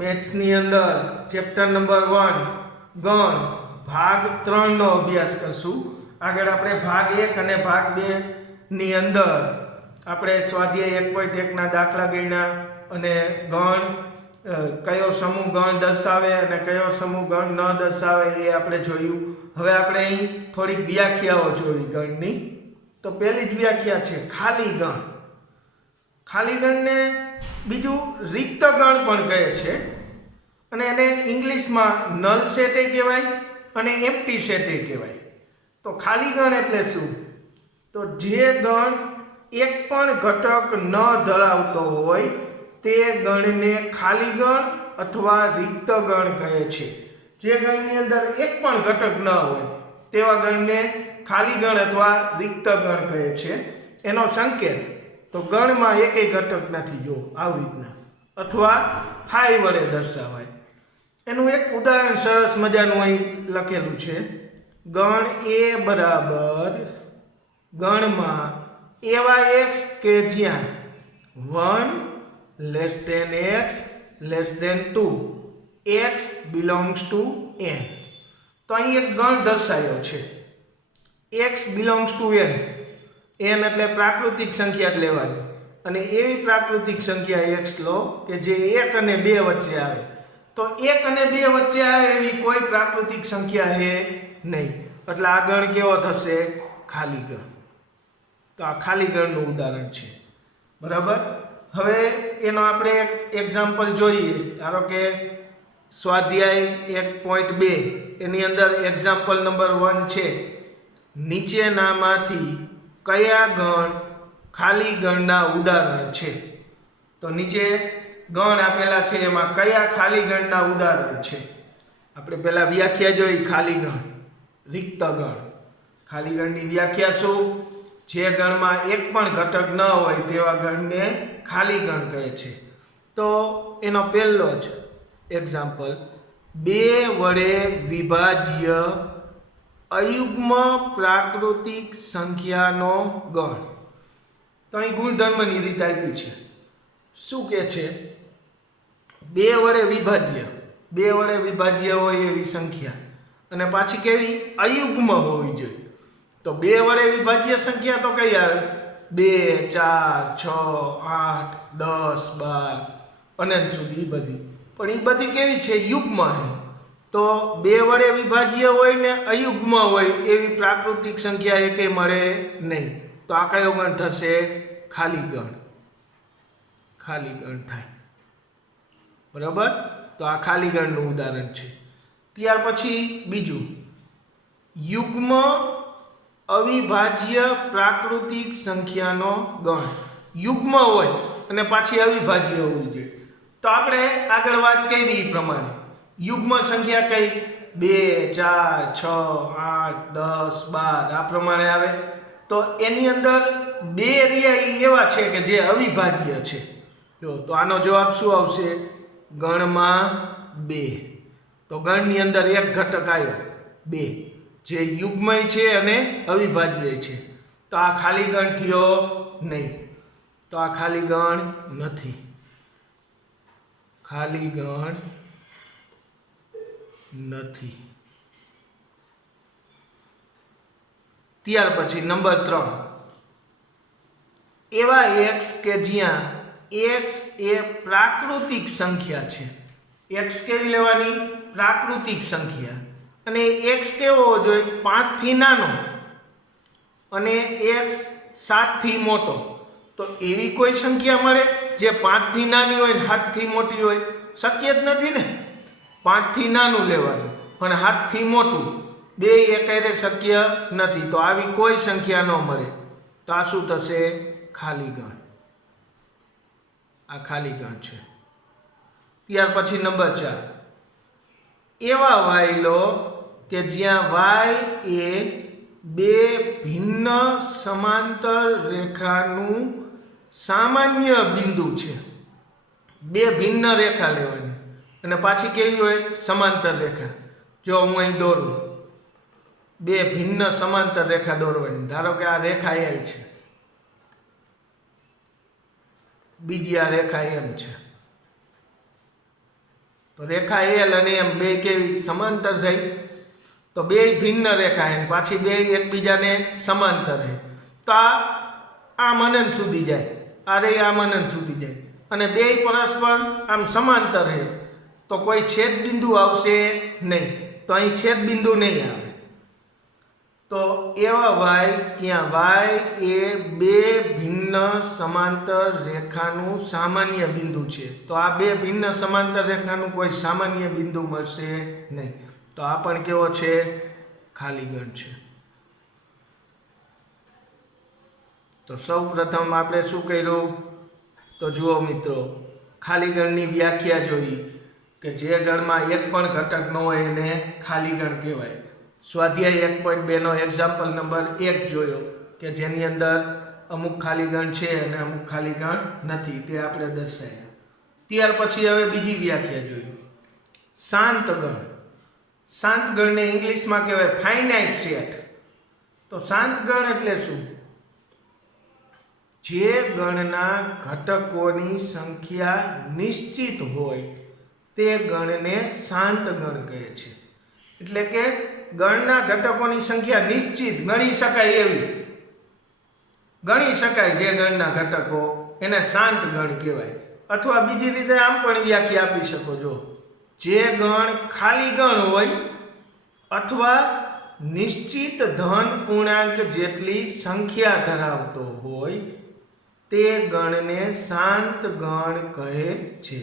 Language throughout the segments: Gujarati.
મેથ્સની અંદર ચેપ્ટર નંબર 1 ગણ ભાગ 3 નો અભ્યાસ કરશું. આગળ આપણે ભાગ 1 અને ભાગ 2 ની અંદર આપણે સ્વાધ્યાય 1.1 ના દાખલા ગણ્યા અને ગણ કયો સમૂહ ગણ દર્શાવે અને કયો સમૂહ ગણ ન દર્શાવે એ આપણે જોયું. હવે આપણે અહીં થોડીક વ્યાખ્યાઓ જોઈ ગણની. તો પહેલી જ વ્યાખ્યા છે ખાલી ગણ. ખાલી ગણને બીજું રિક્ત ગણ પણ કહે છે અને એને ઇંગ્લિશમાં નલ સેટ એ કહેવાય અને એમ્પ્ટી સેટ એ કહેવાય. તો ખાલી ગણ એટલે શું? તો જે ગણ એક પણ ઘટક ન ધરાવતો હોય તે ગણને ખાલી ગણ અથવા રિક્ત ગણ કહે છે. જે ગણની અંદર એક પણ ઘટક ન હોય તેવા ગણને ખાલી ગણ અથવા રિક્ત ગણ કહે છે. એનો સંકેત તો ગણમાં એકેય ઘટક નથી, જો આવી રીતના, અથવા ફાઈ વડે દર્શાવાય. એનું એક ઉદાહરણ સરસ મજાનું અહીં લખેલું છે. ગણ એ બરાબર ગણમાં એવા એક્સ કે જ્યાં 1 x less than 2 x belongs to n. તો અહીં એક ગણ દર્શાવ્યો છે x belongs to n. n એટલે પ્રાકૃતિક સંખ્યા જ લેવાની અને એવી પ્રાકૃતિક સંખ્યા x લો કે જે 1 અને 2 વચ્ચે આવે. તો 1 અને 2 વચ્ચે આવે એવી કોઈ પ્રાકૃતિક સંખ્યા છે નહીં, એટલે આ ગણ કેવો થશે? ખાલી ગણ. તો આ ખાલી ગણનું ઉદાહરણ છે, બરાબર. હવે એનો આપણે એક એક્ઝામ્પલ જોઈએ. ધારો કે સ્વાધ્યાય 1.2 એની અંદર એક્ઝામ્પલ નંબર 1 છે, નીચેનામાંથી કયા ગણ ખાલી ગણના ઉદાહરણ છે? તો નીચે ગણ આપેલા છે, એમાં કયા ખાલી ગણના ઉદાહરણ છે? આપણે પહેલા વ્યાખ્યા જોઈ. ખાલી ગણ, રિક્ત ગણ. ખાલી ગણની વ્યાખ્યા શું? જે ગણમાં એક પણ ઘટક ન હોય તેવા ગણને ખાલી ગણ કહે છે. તો એનો પહેલો જ એક્ઝામ્પલ, 2 વડે વિભાજ્ય અયુગ્મ પ્રાકૃતિક સંખ્યાનો ગણ. તો અહીં ગુણધર્મની રીત આપી છે. શું કહે છે? 2 વડે વિભાજ્ય, 2 વડે વિભાજ્ય હોય એવી સંખ્યા, અને પાછી કેવી? અયુગ્મ હોવી જોઈએ. તો 2 વડે વિભાજ્ય સંખ્યા તો કઈ આવે? 2, 4, 6, 8, 10, 12 અનંત સુધી બધી. પણ એ બધી કેવી છે? યુગ્મ છે. તો 2 વડે વિભાજ્ય હોય ને અયુગ્મ હોય એવી પ્રાકૃતિક સંખ્યા એકે મળે નહીં. તો આ કયો ગણ થશે? ખાલી ગણ. ખાલી ગણ થાય, બરાબર. તો આ ખાલી ગણનું ઉદાહરણ છે. ત્યાર પછી બીજું, યુગ્મ અવિભાજ્ય પ્રાકૃતિક સંખ્યાનો ગણ. યુગ્મ હોય અને પાછી અવિભાજ્ય હોવી જોઈએ. તો આપણે આગળ વાત કરી એ પ્રમાણે યુગ્મ સંખ્યા કઈ? 2, 4, 6, 8, 10, 12 આ પ્રમાણે આવે. તો એની અંદર 2 રહ્યા એવા છે કે જે અવિભાજ્ય છે. જો તો આનો જવાબ શું આવશે? ગણમાં 2. તો ગણની અંદર એક ઘટક આવ્યો 2, જે યુગ્મય છે અને અવિભાજ્ય છે. તો આ ખાલી ગણ થયો નહીં. તો આ ખાલી ગણ નથી. ખાલી ગણ નથી. ત્યાર પછી નંબર 3, એવા x કે જ્યાં x એ પ્રાકૃતિક સંખ્યા છે. x કેવી લેવાની? પ્રાકૃતિક સંખ્યા. અને x કેવો હોવો જોઈએ? 5 થી નાનો અને x 7 થી મોટો. તો એવી કોઈ સંખ્યા મળે જે 5 થી નાની હોય ને 7 થી મોટી હોય? શક્ય જ નથી ને. 5 થી નાનું લેવાનું પણ 7 થી મોટું, બે એકાયરે શક્ય નથી. તો આવી કોઈ સંખ્યા ન મળે. તો આ શું થશે? ખાલી ગણ. આ ખાલી ગણ છે. ત્યાર પછી નંબર 4, એવા y લો કે જ્યાં y એ 2 ભિન્ન સમાંતર રેખાનું સામાન્ય બિંદુ છે. 2 ભિન્ન રેખા લેવાની અને પાછી કેવી હોય? સમાંતર રેખા. જો હું અહીં દોરું, 2 ભિન્ન સમાંતર રેખા દોરવાની. ધારો કે આ રેખા L છે, બીજી આ રેખા M છે. તો રેખા એલ અને એમ બે કેવી સમાંતર થઈ, તો બે ભિન્ન રેખા છે પાછી બે એકબીજાને સમાંતર છે. તો આમ અનંત સુધી જાય, આ રે આમ અનંત સુધી જાય અને બે પરસ્પર આમ સમાંતર છે, તો કોઈ છેદ બિંદુ આવશે નહીં. તો અહીં છેદ બિંદુ નહીં આવે. તો એવા વાય ક્યાં વાય એ બે ભિન્ન સમાંતર રેખાનું સામાન્ય બિંદુ છે. તો આ બે ભિન્ન સમાંતર રેખાનું કોઈ સામાન્ય બિંદુ મળશે નહીં. તો આ પણ કેવો છે? ખાલી ગણ છે. તો સૌ પ્રથમ આપણે શું કર્યું? તો જુઓ મિત્રો, ખાલી ગણની વ્યાખ્યા જોઈ કે જે ગણમાં એક પણ ઘટક ન હોય એને ખાલી ગણ કહેવાય. સ્વાધ્યાય 1.2 નો એક્ઝામ્પલ નંબર 1 જોયો કે જેની અંદર અમુક ખાલી ગણ છે અને અમુક ખાલી ગણ નથી, તે આપણે દર્શાવ્યા. ત્યાર પછી હવે બીજી વ્યાખ્યા જોઈ, શાંત ગણ. શાંત ગણને ઇંગ્લિશમાં કહેવાય ફાઇનાઇટ સેટ. તો શાંત ગણ એટલે શું? જે ગણના ઘટકોની સંખ્યા નિશ્ચિત હોય તે ગણને શાંત ગણ કહે છે. એટલે કે ગણના ઘટકોની સંખ્યા નિશ્ચિત, ગણી શકાય એવી, ગણી શકાય જે ગણના ઘટકો, એને શાંત ગણ કહેવાય. અથવા બીજી રીતે આમ પણ વ્યાખ્યા આપી શકો છો, જે ગણ ખાલી ગણ હોય અથવા નિશ્ચિત ધન પૂર્ણાંક જેટલી સંખ્યા ધરાવતો હોય તે ગણને શાંત ગણ કહે છે.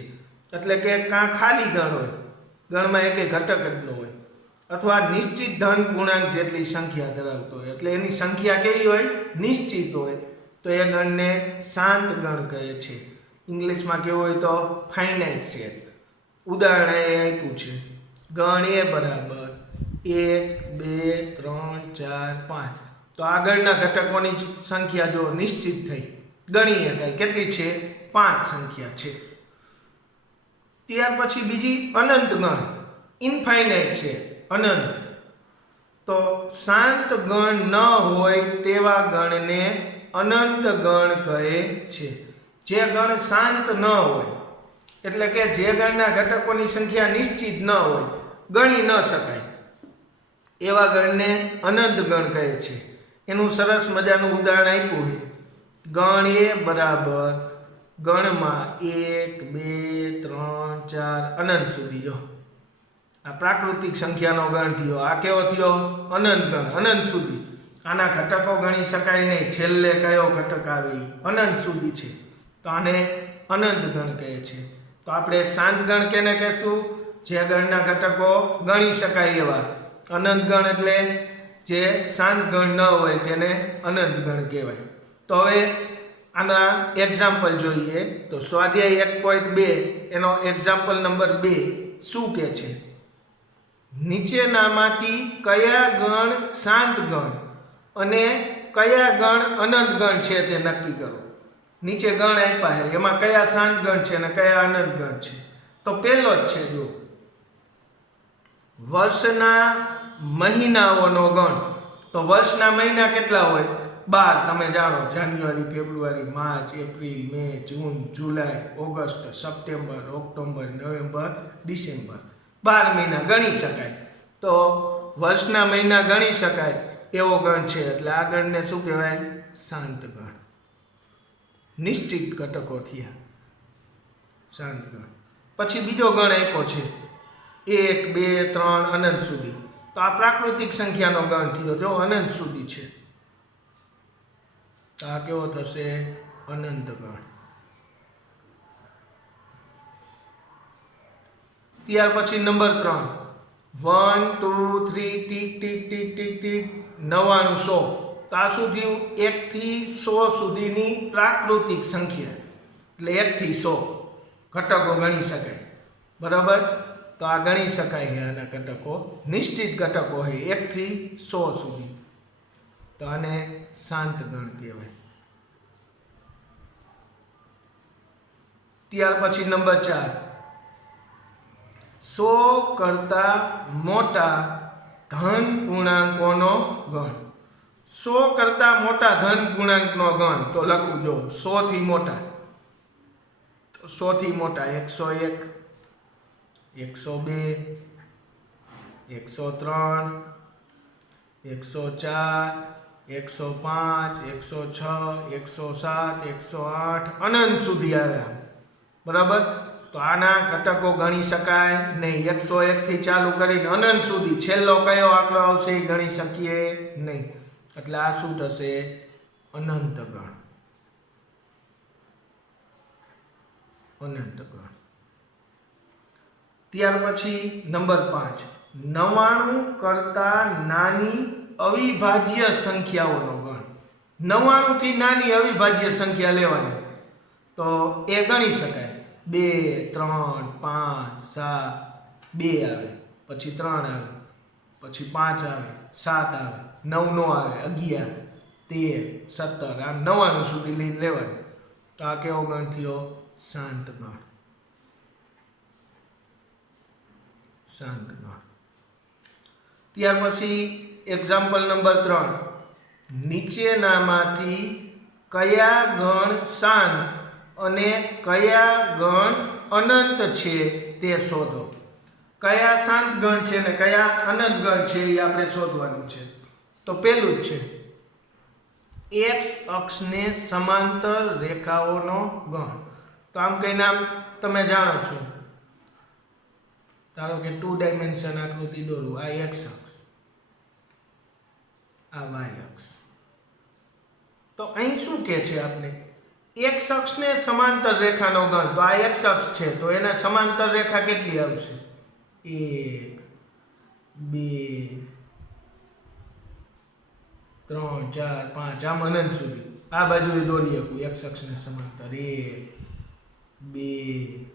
એટલે કે કાં ખાલી ગણ હોય, ગણમાં એકેય ઘટક જ ન હોય, અથવા નિશ્ચિત ધન પૂર્ણાંક જેટલી સંખ્યા ધરાવતો હોય, એટલે એની સંખ્યા કેવી હોય? નિશ્ચિત હોય, તો એ ગણને શાંત ગણ કહે છે. ઇંગ્લિશમાં કેવું હોય તો ફાઇનાઇટ સેટ. ઉદાહરણ એ આપ્યું છે, ગણ એ બરાબર 1 2 3 4 5. તો આગળના ઘટકોની સંખ્યા જો નિશ્ચિત થઈ, ગણી શકાય કેટલી છે? 5 સંખ્યા છે. ત્યાર પછી બીજી અનંત ગણ, ઇનફાઇનાઇટ છે, અનંત. તો શાંત ગણ ન હોય તેવા ગણને અનંત ગણ કહે છે. જે ગણ શાંત ન હોય, એટલે કે જે ગણના ઘટકોની સંખ્યા નિશ્ચિત ન હોય, ગણી ન શકાય, એવા ગણને અનંત ગણ કહે છે. એનું સરસ મજાનું ઉદાહરણ આપ્યું છે, ગણ એ બરાબર ગણમાં 1 2 3 4 અનંત સુધી. જો આ પ્રાકૃતિક સંખ્યાનો ગણ થયો, આ કેવો થયો? અનંત ગણ, અનંત સુધી. આના ઘટકો ગણી શકાય નહીં, છેલ્લે કયો ઘટક આવે? અનંત સુધી છે, તો આને અનંત ગણ કહે છે. તો આપણે શાંત ગણ કેને કહેશું? જે ગણના ઘટકો ગણી શકાય એવા. અનંત ગણ એટલે જે શાંત ગણ ન હોય તેને અનંત ગણ કહેવાય. તો હવે આના એક્ઝામ્પલ જોઈએ. તો સ્વાધ્યાય 1.2 એનો એક્ઝામ્પલ નંબર 2 શું કહે છે? નીચેનામાંથી કયા ગણ શાંત ગણ અને કયા ગણ અનંત ગણ છે તે નક્કી કરો. નીચે ગણ આપ્યા છે, એમાં કયા શાંત ગણ છે અને કયા અનંત ગણ છે? તો પહેલો જ છે, જો વર્ષના મહિનાઓનો ગણ. તો વર્ષના મહિના કેટલા હોય? 12. તમે જાણો, January, February, March, April, May, June, July, August, September, October, November, December. 12 મહિના ગણી શકાય. તો વર્ષના મહિના ગણી શકાય એવો ગણ છે, એટલે આ ગણને શું કહેવાય? શાંત ગણ. નિશ્ચિત ઘટકો થયા, શાંત ગણ. પછી બીજો ગણ આપ્યો છે 1 2 3 અનંત સુધી. તો આ પ્રાકૃતિક સંખ્યાનો ગણ થયો, જો અનંત સુધી છે, તો આ કેવો થશે? અનંત ગણ. ત્યાર પછી number 3, 1 2 3 tick tick tick tick tick 99 100. તો આ શું થયું? 1 થી 100 સુધીની પ્રાકૃતિક સંખ્યા, એટલે 1 થી 100 ઘટકો ગણી શકાય. બરાબર? તો આ ગણી શકાય છે, આના ઘટકો નિશ્ચિત ઘટકો છે 1 થી 100 સુધી. તો આને શાંત ગણ કહેવાય. ત્યાર પછી નંબર 4, 100 કરતા મોટા ધન પૂર્ણાંકોનો ગણ. 100 કરતા મોટા ધન પૂર્ણાંકનો ગણ. તો લખું, જો 100 થી મોટા, તો 100 થી મોટા 101, 102, 103, 104, 105, 106, 107, 108 અનંત સુધી આવ્યા. બરાબર. તો આના ઘટકો ગણી શકાય નહીં. 101 થી ચાલુ કરીને અનંત સુધી છેલ્લો કયો આંકડો આવશે એ ગણી શકીએ નહીં. એટલે આ શું થશે? અનંત ગણ. અનંત ગણ. ત્યાર પછી નંબર 5, 99 કરતા નાની અવિભાજ્ય સંખ્યાઓનો ગણ. 99 થી નાની અવિભાજ્ય સંખ્યા લેવાની તો એ ગણી શકાય. 2, 3, 5, 7, 2 આવે, પછી 3 આવે, પછી 5 આવે, 7 આવે, 9 નો આવે, 11, 13, 17 આમ 99 સુધી લઈને લેવાનું. તો આ કેવો ગણ થયો? શાંત ગણ. શાંત ગણ. ત્યાર પછી એક્ઝામ્પલ નંબર 3, નીચેનામાંથી કયા ગણ શાંત અને કયા ગણ અનંત છે તે શોધો. કયા શાંત ગણ છે ને કયા અનંત ગણ છે એ આપણે શોધવાનું છે. તો પહેલું જ છે x અક્ષને સમાંતર રેખાઓનો ગણ. તો આમ કઈ નામ તમે જાણો છો. ધારો કે 2 ડાયમેન્શન આકૃતિ દોરું. આ x અક્ષ, આ y અક્ષ. તો અહીં શું કહે છે આપણે? x અક્ષને સમાંતર રેખાનો ગણ. તો આ x અક્ષ છે તો એના સમાંતર રેખા કેટલી આવશે? 1, 2, 3, 4, 5 આમ અનંત સુધી. આ બાજુએ દોરી શકું x અક્ષને સમાંતર 1, 2,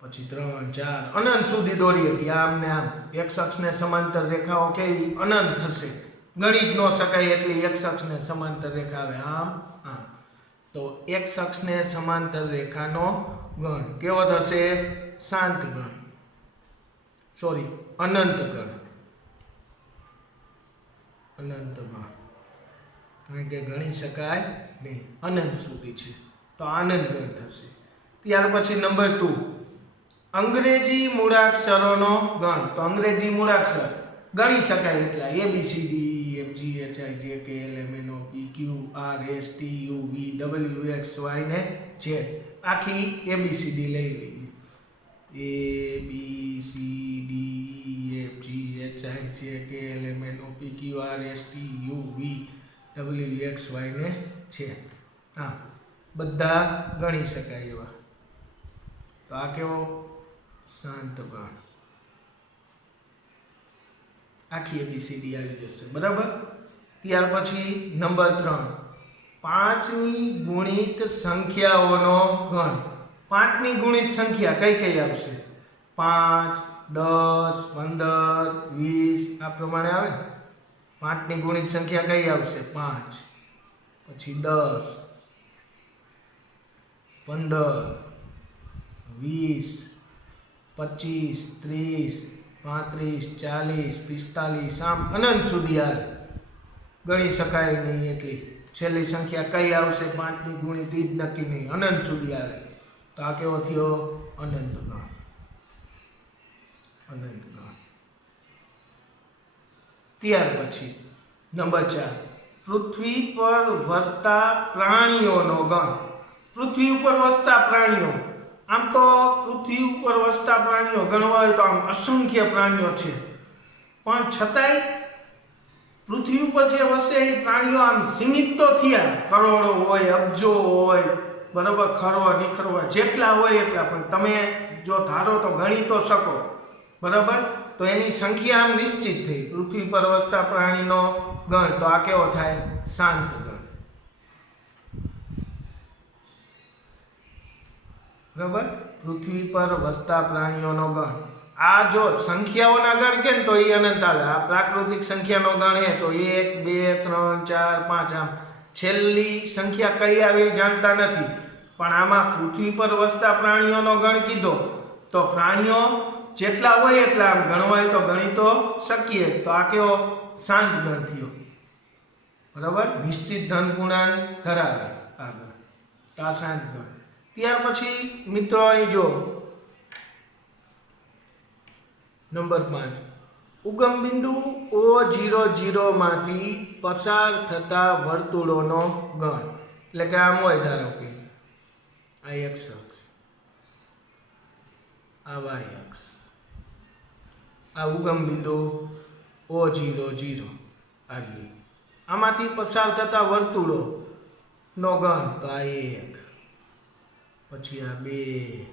પછી 3, 4 અનંત સુધી દોરી શકીએ. આમ ને આમ x અક્ષને સમાંતર રેખાઓ કેવી? અનંત થશે. ગણી જ ન શકાય એટલી x અક્ષને સમાંતર રેખા આવે. આમ આમ. તો x અક્ષને સમાંતર રેખાનો ગણ કેવો થશે? શાંત ગણ. સોરી, અનંત ગણ. અનંત ગણ. કારણ કે ગણી શકાય નહીં, અનંત સુધી છે તો આનંદ ગણ થશે. ત્યાર પછી નંબર 2, અંગ્રેજી મૂળાક્ષરોનો ગણ. તો અંગ્રેજી મૂળાક્ષર ગણી શકાય એટલા ABCD EFG HIJK LMNO PQ RST UV WX Y ને Z. આખી ABCD લઈ લઈએ. ABCD EFG HIJK LMNO PQ RST UV WX Y ને Z. હા, બધા ગણી શકાય એવા. તો આ કેવો? શાંત ગણ. આખી ABCD આવી જશે. બરાબર. ત્યાર પછી નંબર 3, 5ની ગુણિત સંખ્યાઓનો ગણ. 5ની ગુણિત સંખ્યા કઈ કઈ આવશે? 5, 10, 15, 20 આ પ્રમાણે આવે ને. 5ની ગુણિત સંખ્યા કઈ આવશે? 5, પછી 10, 15, 20, 25, 30, 35, 40, 45 આમ અનંત સુધી આવે. ગણી શકાય નહીં એટલી. છેલ્લી સંખ્યા કઈ આવશે? 5ની ગુણિત જ નક્કી નહીં, અનંત સુધી આવે. તો આ કેવો થયો? અનંત ગણ. અનંત ગણ. ત્યાર પછી નંબર 4, પૃથ્વી પર વસતા પ્રાણીઓનો ગણ. પૃથ્વી ઉપર વસતા પ્રાણીઓ. આમ તો પૃથ્વી ઉપર વસતા પ્રાણીઓ ગણવા હોય તો આમ અસંખ્ય પ્રાણીઓ છે, પણ છતાંય પૃથ્વી ઉપર જે વસે એ પ્રાણીઓ આમ સીમિત તો થયા. કરોડો હોય, અબજો હોય, બરાબર, ખરવા નીખરવા જેટલા હોય એટલા. પણ તમે જો ધારો તો ગણી તો શકો. બરાબર. તો એની સંખ્યા આમ નિશ્ચિત થઈ. પૃથ્વી પર વસતા પ્રાણીનો ગણ. તો આ કેવો થાય? શાંત ગણ. બરાબર. પૃથ્વી પર વસતા પ્રાણીઓનો ગણ. આ જો સંખ્યાઓના ગણ કે તો એ અનંત આવે. આ પ્રાકૃતિક સંખ્યાનો ગણ હે તો 1, 2, 3, 4, 5 આમ છેલ્લી સંખ્યા કઈ આવે જાણતા નથી. પણ આમાં પૃથ્વી પર વસતા પ્રાણીઓનો ગણ કીધો તો પ્રાણીઓ જેટલા હોય એટલા આમ ગણવાય તો ગણી તો શકીએ. તો આ કેવો? શાંત ગણ થયો. બરાબર. નિશ્ચિત ધન પૂર્ણાંક ધરાવે આ ગણ. તો આ શાંત ગણ. ત્યાર પછી મિત્રો અહીં જો નંબર 5 ઉગમ બિંદુ O00 માંથી પસાર થતા વર્તુળોનો ગણ, એટલે કે આમ હોય, ધારો કે આ x અક્ષ, આ y અક્ષ, આ ઉગમ બિંદુ O00 આવ્યું. આમાંથી પસાર થતા વર્તુળો નો ગણ, તો આ 1, પછી આ 2,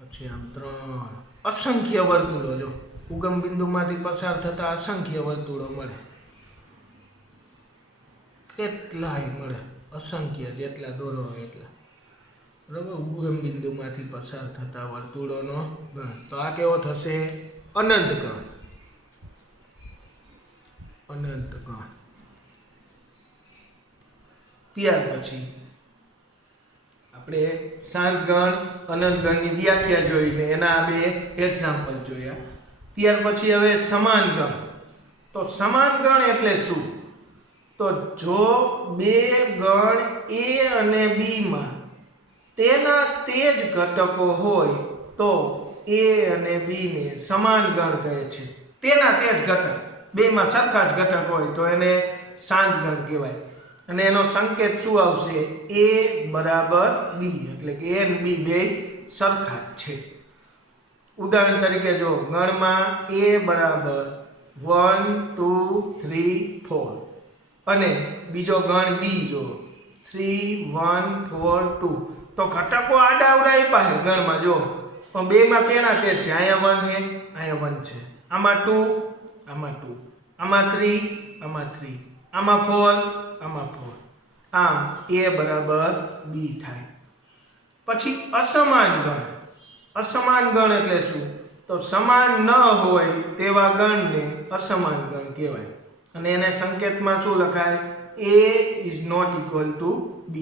પછી આમ 3, અસંખ્ય વર્તુળો. જો ઉગમ બિંદુમાંથી પસાર થતા અસંખ્ય વર્તુળો મળે, કેટલાય મળે, અસંખ્ય, જેટલા દોરો હોય એટલા. બરાબર, ઉગમ બિંદુમાંથી પસાર થતા વર્તુળોનો ગણ. તો આ કેવો થશે? અનંત ગણ. અનંત ગણ. ત્યાર પછી આપણે શાંત ગણ, અનંત ગણની વ્યાખ્યા જોઈને એના બે એક્ઝામ્પલ જોયા. ત્યાર પછી હવે સમાન ગણ. તો સમાન ગણ એટલે શું? તો જો બે ગણ A અને B માં તેના તે જ ઘટકો હોય તો A અને B ને સમાન ગણ કહે છે. તેના તે જ ઘટક, બેમાં સરખા જ ઘટક હોય તો એને શાંત ગણ કહેવાય. અને એનો સંકેત શું આવશે? A બરાબર B, એટલે કે A અને B બે સરખા જ છે. ઉદાહરણ તરીકે જો ગણમાં A બરાબર 1 2 3 4 અને બીજો ગણ B જો 3 1 4 2, તો ઘટકો આડા અવડા આપ્યા છે ગણમાં, જો પણ બેમાં તેના તે છે. અહીંયા 1 છે, અહીંયા 1 છે, આમાં 2, આમાં 2, આમાં 3, આમાં 3, આમાં 4, આમાં 4. આમ A બરાબર B થાય. પછી અસમાન ગણ. અસમાન ગણ એટલે શું? તો સમાન ન હોય તેવા ગણને અસમાન ગણ કહેવાય. અને એને સંકેતમાં શું લખાય? A is not equal to B.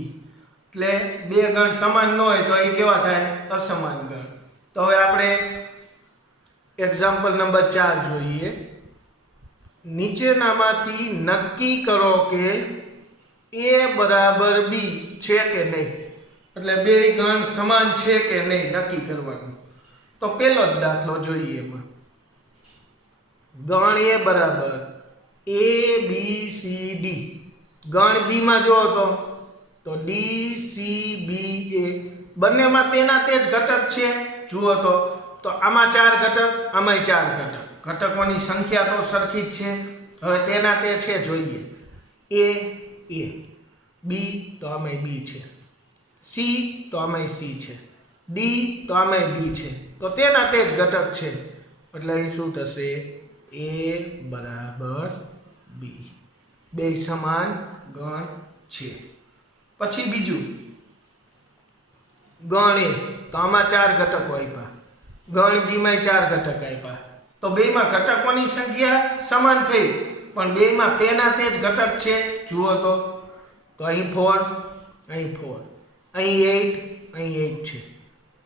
એટલે બે ગણ સમાન ન હોય તો એ કેવા થાય? અસમાન ગણ. તો હવે આપણે એક્ઝામ્પલ નંબર 4 જોઈએ. નીચેનામાંથી નક્કી કરો કે A બરાબર B છે કે નહીં. એટલે બે ગણ સમાન છે કે નહીં નક્કી કરવાનું. તો પહેલો જ દાખલો જોઈએ. એમાં ગણ A બરાબર A B C D. ગણ B માં જો તો D C B A બંનેમાં તેના તે જ ઘટક છે. જુઓ તો આમાં 4 ઘટક, આમાંય 4 ઘટક. ઘટકોની સંખ્યા તો સરખી જ છે. હવે તેના તે છે જોઈએ. A B તો આમાંય B છે, C તો આમાંય C છે, D તો આમાંય D છે. તો તેના તે જ ઘટક છે. એટલે અહીં શું થશે? A બરાબર B. બે સમાન ગણ છે. પછી બીજું ગણ A, તો આમાં 4 ઘટકો આપ્યા. ગણ B માં 4 ઘટક આપ્યા. તો બેમાં ઘટકોની સંખ્યા સમાન થઈ, પણ બેમાં તેના તે જ ઘટક છે. જુઓ તો અહીં 4, અહીં 4, અહીં 8, અહીં 8 છે,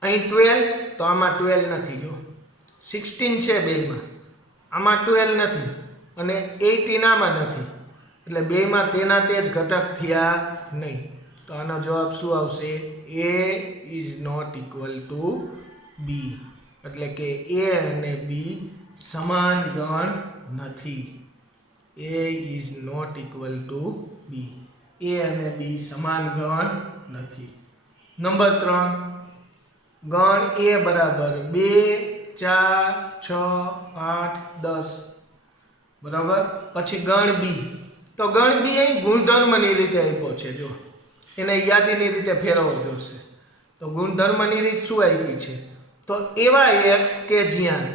અહીં 12, તો આમાં 12 નથી. જો 16 છે બેમાં, આમાં 12 નથી, અને 18 આમાં નથી. એટલે બેમાં તેના તે જ ઘટક થયા નહીં. તો આનો જવાબ શું આવશે? A is not equal to B. એટલે કે A અને B સમાન ગણ નથી. A is not equal to B. A અને B સમાન ગણ નથી. નંબર 3 ગણ A બરાબર 2 4 6 8 10. બરાબર. પછી ગણ B. તો ગણ B અહીં ગુણધર્મની રીતે આપ્યો છે. જો એને યાદીની રીતે ફેરવવો જોશે. તો ગુણધર્મની રીત શું આપી છે? તો એવા x કે જ્યાં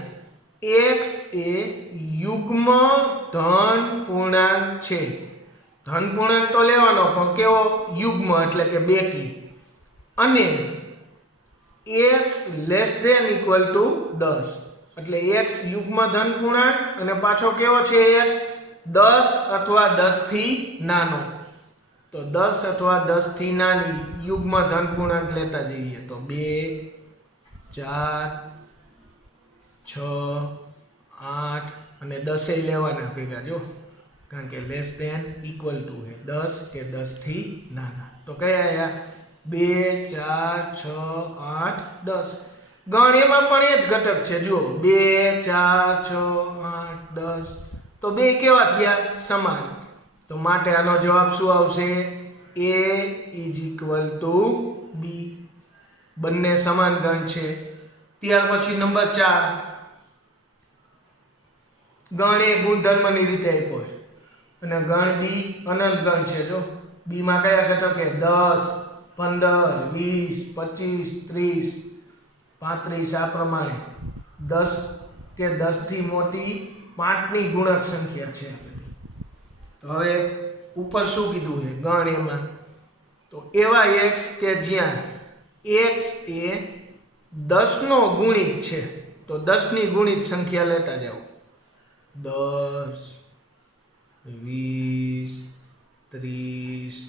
x એ યુગ્મ ધન પૂર્ણાંક છે. ધન પૂર્ણાંક તો લેવાનો, પણ કેવો? યુગ્મ, એટલે કે બેકી. અને x less than equal to 10. એટલે x યુગ્મ ધન પૂર્ણાંક અને પાછો કેવો છે? x 10 અથવા 10 થી નાનો. તો 10 અથવા 10 થી નાની યુગ્મ ધન પૂર્ણાંક લેતા જઈએ. તો 2 4 6 8 અને 10 લેવાના ભેગા. જો કારણ કે લેસ ધેન ઇક્વલ ટુ હે 10 કે 10 થી નાના. તો કયા આયા? 2 4 6 8 10. ગણ એમાં પણ એ જ ઘટક છે. જુઓ 2 4 6 8 10 તો બે કેવા થયા? સમાન. તો માટે આનો જવાબ શું આવશે? A = B. બંને સમાન ગણ છે. ત્યાર પછી નંબર 4, ગણ એ ગુણધર્મની રીતે આપ્યો છે અને ગણ બી અનંત ગણ છે. જો બી માં કયા ઘટક છે? 10 15 20 25 30 35 આ પ્રમાણે 10 કે 10 થી મોટી 5 ની ગુણક સંખ્યા છે આ બધી. તો હવે ઉપર શું કીધું છે ગણ એમાં? તો એવા x કે જ્યાં x એ 10 નો ગુણિત છે. તો 10 ની ગુણિત સંખ્યા લેતા જાઓ. 10 20 30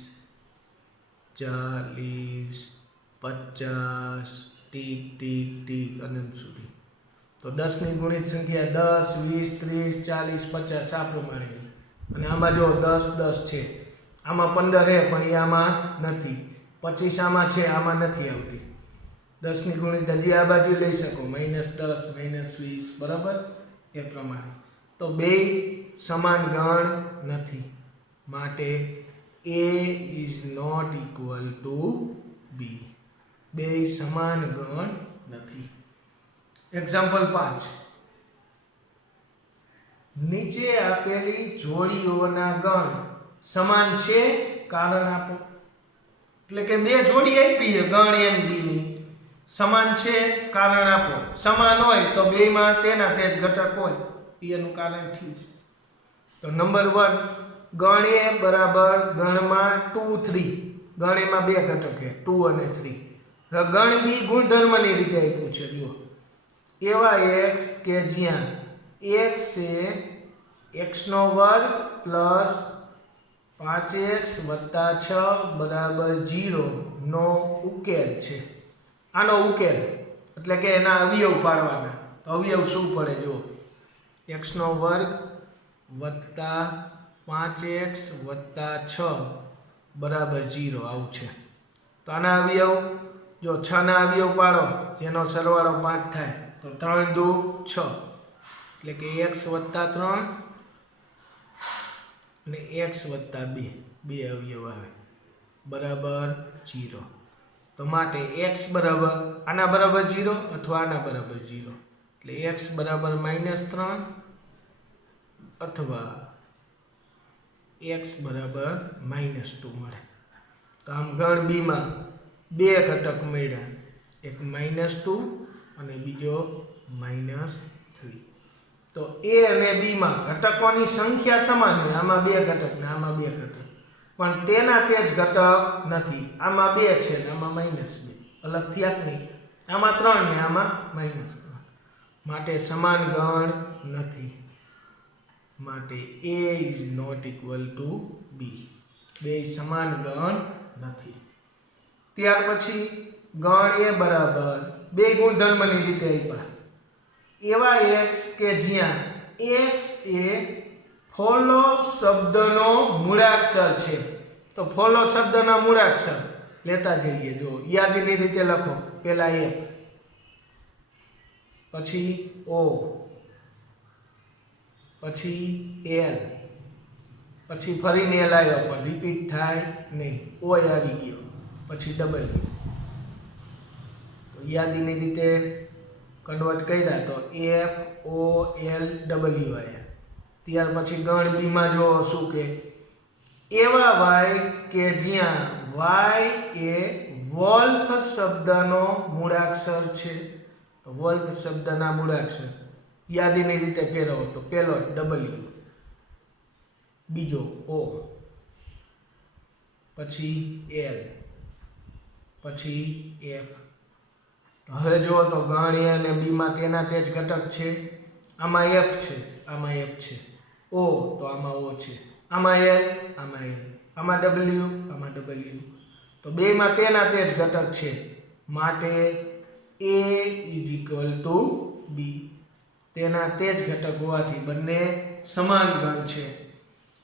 40 50 ટીક ટીક ટીક અનંત સુધી. તો 10 ની ગુણિત સંખ્યા 10 20 30 40 50 આ પ્રમાણે. અને આમાં જો 10 10 છે, આમાં 15 છે પણ એ આમાં નથી, 25 આમાં છે આમાં નથી આવતી. 10 ની ગુણિત હજી આ બાજુ લઈ શકો, -10 -20 બરાબર એ પ્રમાણે. તો બે સમાન ગણ નથી માટે A ≠ B. બે સમાન ગણ નથી. એક્ઝામ્પલ 5, નીચે આપેલી જોડીઓના ગણ સમાન છે? કારણ આપો. એટલે કે બે જોડી આપી છે ગણ A અને B ની, સમાન છે? કારણ આપો. સમાન હોય તો બેમાં તેના તે જ ઘટક હોય, એનું કારણ થયું. તો નંબર 1, ગણ A બરાબર ગણમાં 2 3. ગણ એમાં બે ઘટક છે 2 અને 3. ગણ B ગુણધર્મની રીતે આપ્યું છે. જુઓ એવા x કે જ્યાં x એ x² + 5x + 6 = 0 નો ઉકેલ છે. આનો ઉકેલ એટલે કે એના અવયવ પાડવાના. તો અવયવ શું પડે? જો x² + 5x + 6 = 0 આવું છે. તો આના અવયવ જો 6 ના અવયવ પાડો જેનો સરવાળો 5 થાય તો 3 × 2 = 6, એટલે કે x + 3 અને x + 2 બે અવયવ આવે બરાબર 0. તો માટે x બરાબર આના બરાબર 0 અથવા આના બરાબર 0, એટલે x બરાબર -3 અથવા x બરાબર -2 મળે. તો આમ ગણ B માં બે ઘટક મળ્યા, એક -2 અને બીજો -3. તો A અને B માં ઘટકોની સંખ્યા સમાન છે. આમાં બે ઘટક ને આમાં બે ઘટક, પણ તેના તે જ ઘટક નથી. આમાં 2 છે ને આમાં -2, અલગ થયા જ નહીં. આમાં 3 ને આમાં -3, માટે સમાન ગણ નથી. માટે A ≠ B. બે સમાન ગણ નથી. ત્યાર પછી ગણ A બરાબર બે ગુણધર્મની રીતે આપ્યા. એવા x કે જ્યાં x એ ફોલો શબ્દનો મૂળાક્ષર છે. તો ફોલો શબ્દના મૂળાક્ષર લેતા જઈએ. જો યાદીની રીતે લખો. પહેલા F, પછી O, પછી L, પછી ફરીને L આવ્યો પણ રિપીટ થાય નહીં, O આવી ગયો, પછી W. તો યાદીની રીતે કન્વર્ટ કર્યા તો F O L W આવ્યા. ત્યાર પછી ગણ B માં જો શું કે એવા y કે જ્યાં y એ વોલ્ફ શબ્દનો મૂળાક્ષર છે. તો વોલ્ફ શબ્દના મૂળાક્ષર યાદીની રીતે ફેરવો તો પહેલો W, બીજો O, પછી L, પછી F. હવે જો તો ગણ A અને B માં તેના તે જ ઘટક છે. આમાં F છે, આમાં F છે. O તો આમાં O છે, આમાં L, આમાં L, આમાં W, આમાં W. તો બેમાં તેના તે જ ઘટક છે માટે A = B. તેના તે જ ઘટક હોવાથી બંને સમાન ગણ છે.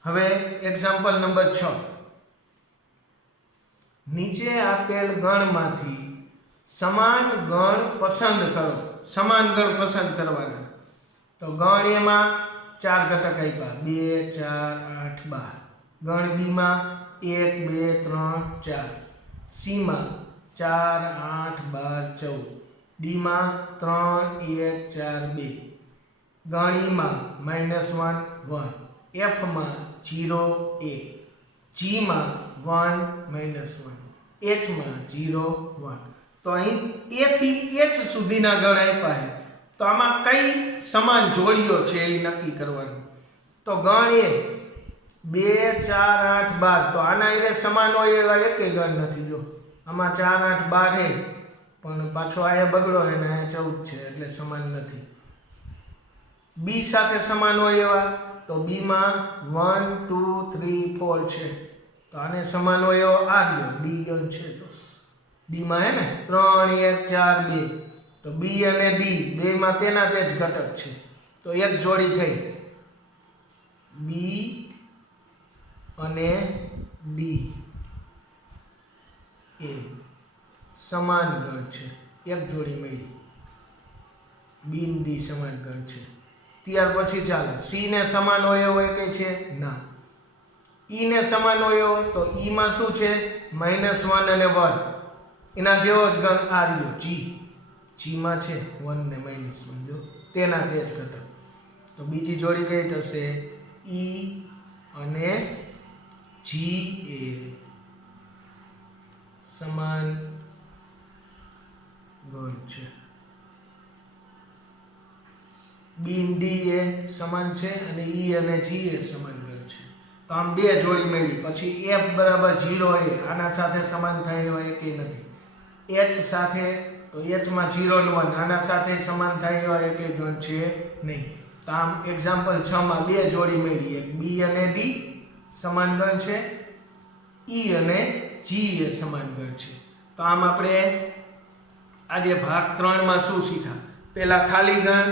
હવે એક્ઝામ્પલ નંબર 6, નીચે આપેલ ગણમાંથી સમાન ગણ પસંદ કરો. સમાન ગણ પસંદ કરવાના. તો ગણ એમાં 4 ઘટક આપ્યા 2 4 8 12. ગણ બીમાં 1 2 3 4. સીમાં 4 8 12 14. ડીમાં 3 1 4 2. ગણ ઈમાં -1 1. એફમાં 0 1. જીમાં 1 -1. એચમાં 0 1. તો અહીં એ થી એચ સુધીના ગણ આપ્યા છે. તો આમાં કઈ સમાન જોડીઓ છે એ નક્કી કરવાનું. તો ગણ એ 2 4 8 12. તો આના એ સમાન હોય એવા એકે ગણ નથી. જો આમાં 4 8 12 છે, પણ પાછો આ બગડો છે ને આ 14 છે, એટલે સમાન નથી. બી સાથે સમાન હોય એવા, તો બી માં 1 2 3 4 છે. તો આને સમાન હોય એવો આ રહ્યો ડી ગણ છે. તો ડી માં હે ને 3 1 4 2. તો બી અને ડી બેમાં તેના તે જ ઘટક છે. તો એક જોડી થઈ. બી અને ડી એ સમાન ગણ છે. એક જોડી મળી. બી અને ડી સમાન ગણ છે. ત્યાર પછી ચાલો સી ને સમાન હોય એવો કે છે ના. ઈ ને સમાન હોય એવો, તો ઈ માં શું છે -1 અને 1. એના જેવો જ ગણ આ રહ્યો જી. જી માં છે 1 ને -1. જો તેના તે જ ઘટક. તો બીજી જોડી કઈ થશે? ઈ અને જી એ સમાન ગણ છે. બી ડી એ સમાન છે અને ઈ અને જી એ સમાન ગણ છે. તો આમ બે જોડી મળી. પછી એફ બરાબર 0 એ આના સાથે સમાન થાય એવા કે નથી. એચ સાથે, તો એચ માં 0 ને 1 આના સાથે સમાન થાય એવા એકે ગણ છે નહીં. તો આમ એક્ઝામ્પલ 6 માં બે જોડી મળી. એક બી અને ડી સમાન ગણ છે, ઈ અને જી એ સમાન ગણ છે. તો આમ આપણે આજે ભાગ 3 માં શું શીખ્યા? પહેલા ખાલી ગણ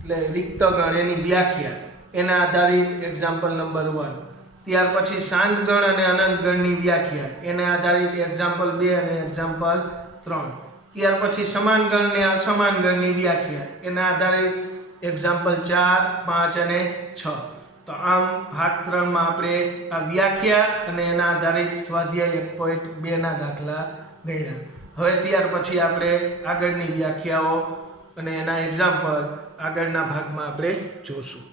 એટલે રિક્ત ગણ એની વ્યાખ્યા, એના આધારિત એક્ઝામ્પલ નંબર 1. ત્યાર પછી શાંત ગણ અને અનંત ગણની વ્યાખ્યા, એના આધારિત એક્ઝામ્પલ 2 અને એક્ઝામ્પલ 3. ત્યાર પછી સમાન ગણ અને અસમાન ગણની વ્યાખ્યા, એના આધારિત એક્ઝામ્પલ 4 5 અને 6. તો આમ ભાગ 3 માં આપણે આ વ્યાખ્યા અને એના આધારિત સ્વાધ્યાય 1.2 ના દાખલા ગણ્યા. હવે ત્યાર પછી આપણે આગળની વ્યાખ્યાઓ અને એના એક્ઝામ્પલ આગળના ભાગમાં આપણે જોશું.